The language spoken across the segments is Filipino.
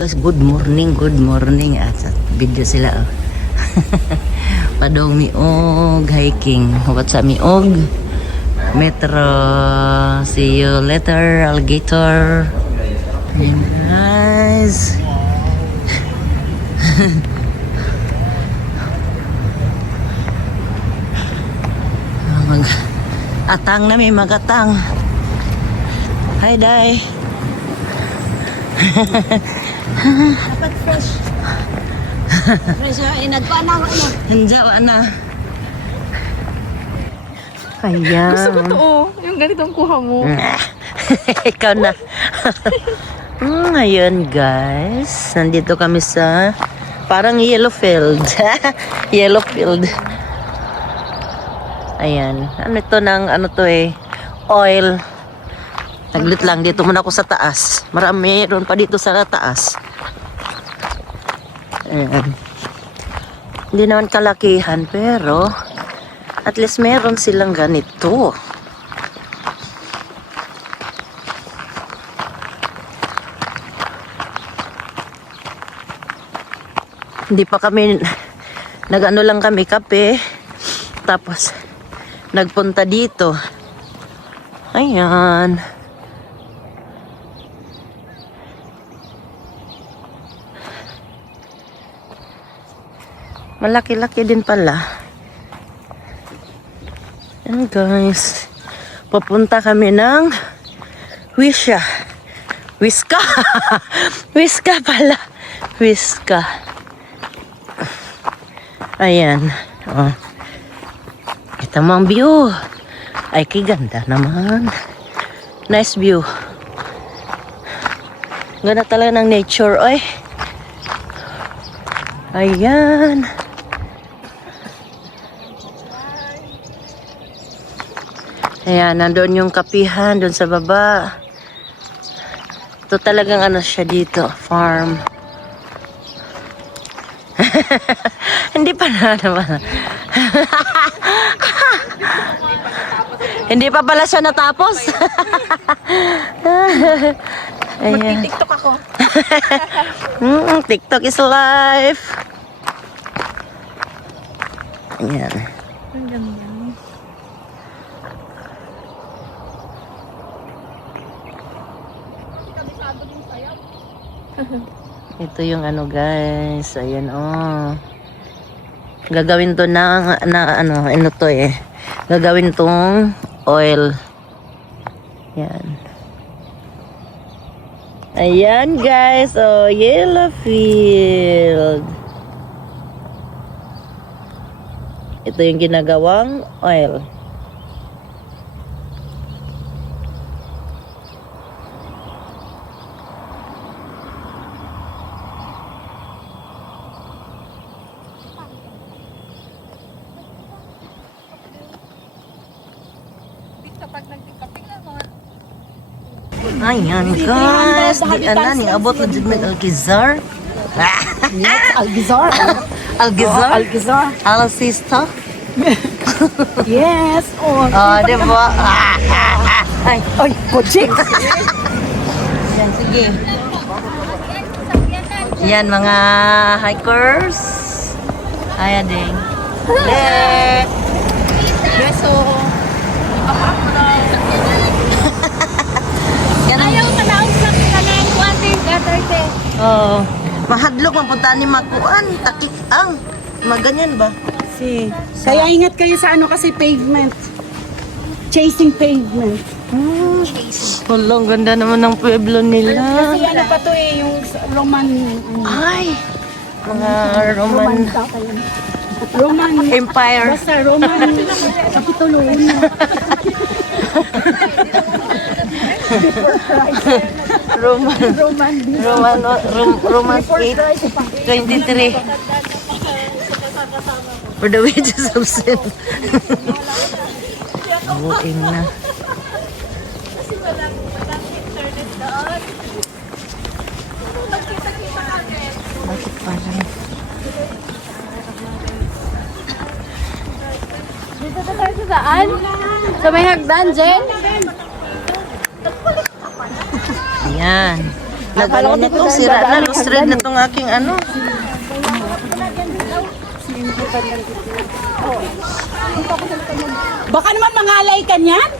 Guys, good morning. At sa video sila, oh. Padong miog hiking. What's up, miog? Metro. See you later, alligator. And guys. Atang na may magatang. Hi, Day. Dapat fresh. Fresh nagkuha na ako na. Hanjawa na. Ayan. Gusto ko to, oh. Yung ganitong kuha mo. Ikaw na. Ngayon, guys. Nandito kami sa parang yellow field. Yellow field. Ayan. Ano ito ng, ano to eh, oil. Taglit lang. Dito muna ako sa taas. Marami ron pa dito sa taas. Ayan. Hindi naman kalakihan, pero at least meron silang ganito. Hindi pa kami, nag-ano lang kami, kape. Tapos, nagpunta dito. Ayan. Malaki-laki din pala. Ayan guys. Papunta kami ng Wisha. Wiska. Wiska pala. Wiska. Ayan. Oh. Ito mo ang view. Ay, kiganda naman. Nice view. Ganda talaga ng nature, oy. Ayan. Ayan, nandun yung kapihan, doon sa baba. Ito talagang ano siya dito, farm. Hindi pa na naman. Hindi pa pala siya natapos. Ayan. Mag-tiktok ako. TikTok is life. Ayan. Ang ganda. Ito yung ano guys. Ayan oh. Gagawin to na ano to eh. Gagawin tong oil. Ayan. Ayan guys. Oh, yellow field. Ito yung ginagawang oil. Kapag nagtikapin na mga... Ayan guys. Di ana ni abot na jud ng Alcazar. Yes, Algizar. Alcazar? Algizar. Alasista? Yes. Oh, Oh, di ba? Ay, ay, kojik. yan, sige. Yan, mga hikers. Ayan din. Beso. Yan. Ayaw ka na ang sakit na lang. Gaterte. Oh, mahadlok mapunta ni Makuan. Takik ang. Maganyan ba? Kaya ingat kayo sa ano kasi pavement. Chasing pavement. Walang ganda naman ng pueblo nila. Kasi ano pa to eh, yung Roman... Ay, mga Roman Roman... Empire. Basta Roman... Kapitulo 1. Before Christ. Roman 8, 23. For the wages of sin. Buing na. Kasi walang internet doon. Magkita-kita kami. Bakit pala? Dito sa tayo sa saan? Sa may hagdan, Jen? Ayan. Nag-ano na to, sira na, lost thread na tong aking ano. Baka naman mangalay ka niyan?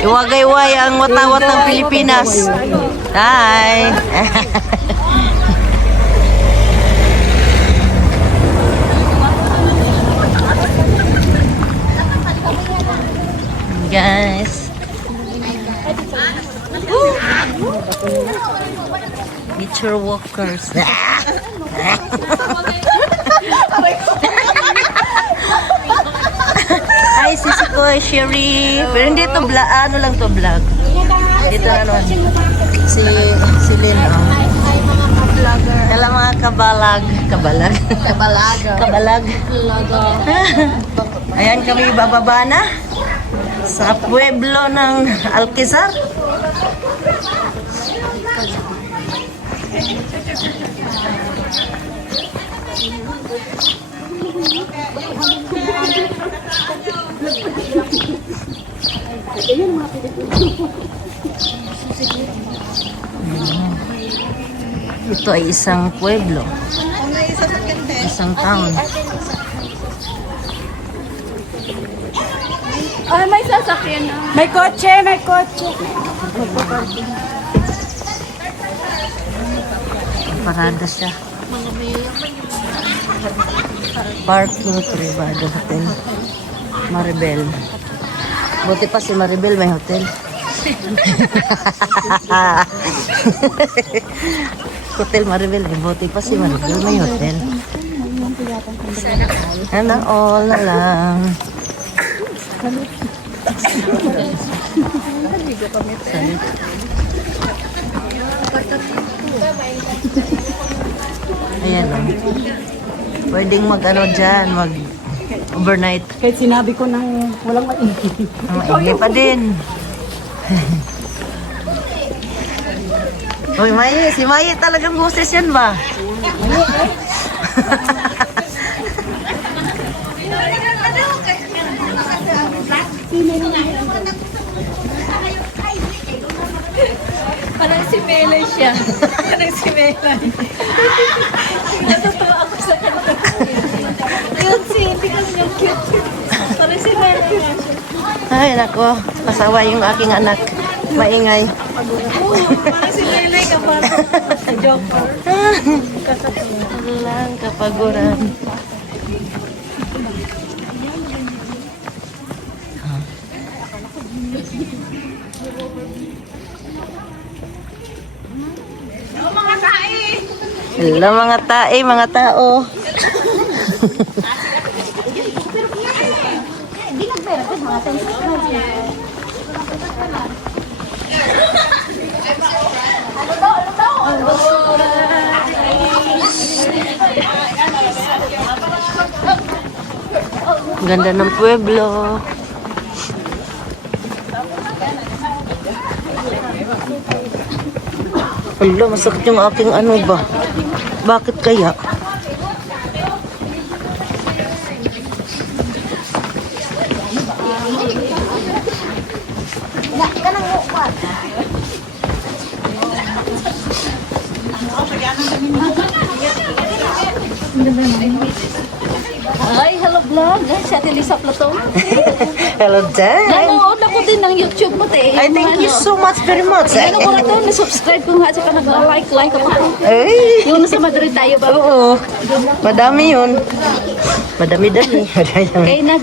Iwagayway ang watawat ng Pilipinas. Hi! Guys. Nature walkers. Hi, sisi ko, Sherry. Pero hindi to vlog, ano lang to vlog. Dito ano, si Lynn, oh. Kala mga kabalag. Kabalag? Kabalag. Ayan kami bababa na sa pueblo ng Alquezar. Ito ay isang pueblo. Isang town. Ay, may sasakyan na. May kotse, may kotse. Parada siya. Parking Privado Hotel. Maribel. Buti pa si Maribel may hotel. Hotel Maribel. Buti pa si Maribel may hotel. Sana all na lang. Salit. Ayan o. Pwedeng mag-ano dyan, mag-overnight. Kahit sinabi ko nang walang maingay. Maingay pa din. Uy, Mayi, si Mayi talagang boses yan ba? Parang si Melay siya. Parang si Melay. Natutuwa ako sa kanya. Yun si, hindi kasi yung cute. Parang si Melay nga siya. Ay, nako. Pasawa yung aking anak. Maingay. Parang si Melay ka pa. Joker. Walang kapaguran. Hello mga tae, mga tao. Ganda ng pueblo. Hala, masakit yung aking ano ba? Bakit kaya? Ay, hello vlog. Si Ate Lisa Platong. Hello, Dan. Nanood ako din ng YouTube mo, te. I thank you so much very much. Ano ko nga to, na-subscribe ko nga, saka nag-like ako. Ay, Yung nasa Madrid tayo ba? oo. Madami yun. Madami-dami. Kaya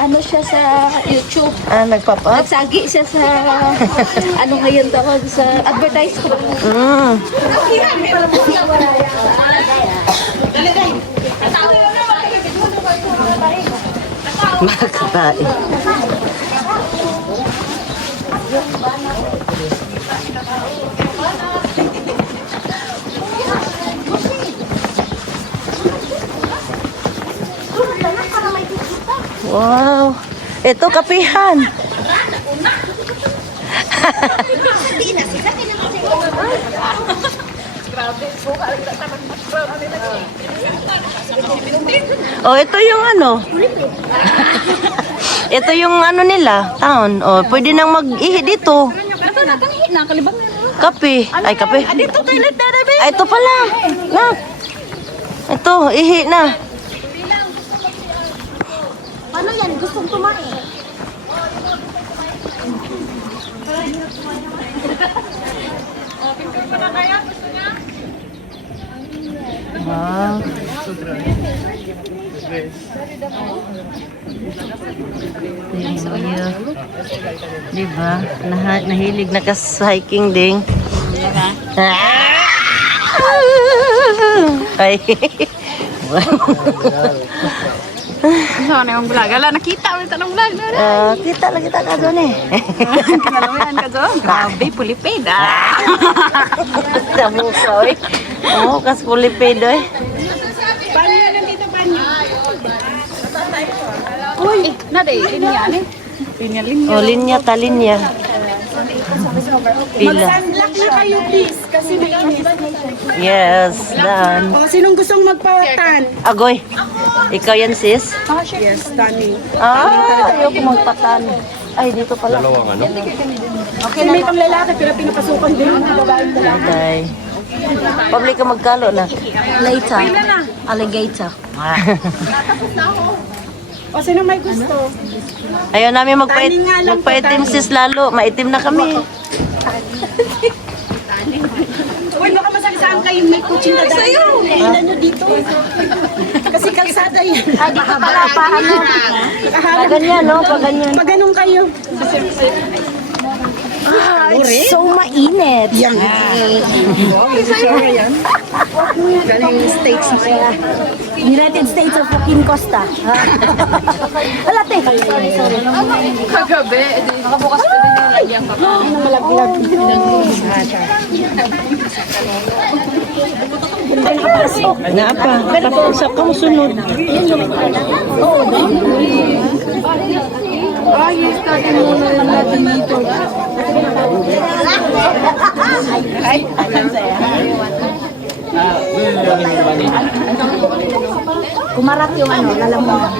ano siya sa YouTube. Nagpapa? Nagsagi siya sa, ano ngayon tawag, sa advertise ko. Makakain. Wow. Ito kapihan. Oh, ito yung ano. Ito yung ano nila, town. Oh, pwede nang mag-ihi dito. na, tangi na, kalibang na. Kape. Ay, kape. Dito, toilet na, Rebe. Ay, ito pala. Nak. Ito, ihi na. Ano yan? Gustong tumae. Wow. Diba? Nahilig na ka sa hiking ding. Ay. Ano na yung vlog? Ala, nakita ulit anong vlog na. Kita lang kita ka doon eh. Kinalawian ka doon. Grabe, pulipid Sa mukha eh. Oo, kas pulipid eh. Panyo, nandito panyo. Uy, naday, linya, ano? Linya. O, linya, talinya. Pila. Mag-sunblock na kayo, please. Kasi may init. Yes, done. O, sinong gustong magpatan? Agoy. Ikaw yan, sis? Yes, Tani. Ayaw ko magpatan. Ay, dito pala. Okay, may pang lalaki, pero pinapasukan din yung babae lalaki. Day. Pabli ka magkalo na. Later. Alligator. O, sinong may gusto? Ayaw namin Tani nga lang po, magpaitim, tani. sis, lalo. Maitim na kami. Uy, baka masagasaan kayo may kutsina dahil. Ilan nyo dito. Kasi kalsada yan. Dito pala pa, ano? Paganyan, no? Paganyan. Pag ganun kayo. So mainit. Yan. yan. Galing States na siya. United States of fucking Costa. Wala, te. Kagabi. Nakabukas pa din yung lagyan pa. Malaglag. Na pa. Tapos sa kang sunod. Ay, starting muna lang natin dito. Kumarat yung ano, lalamunan.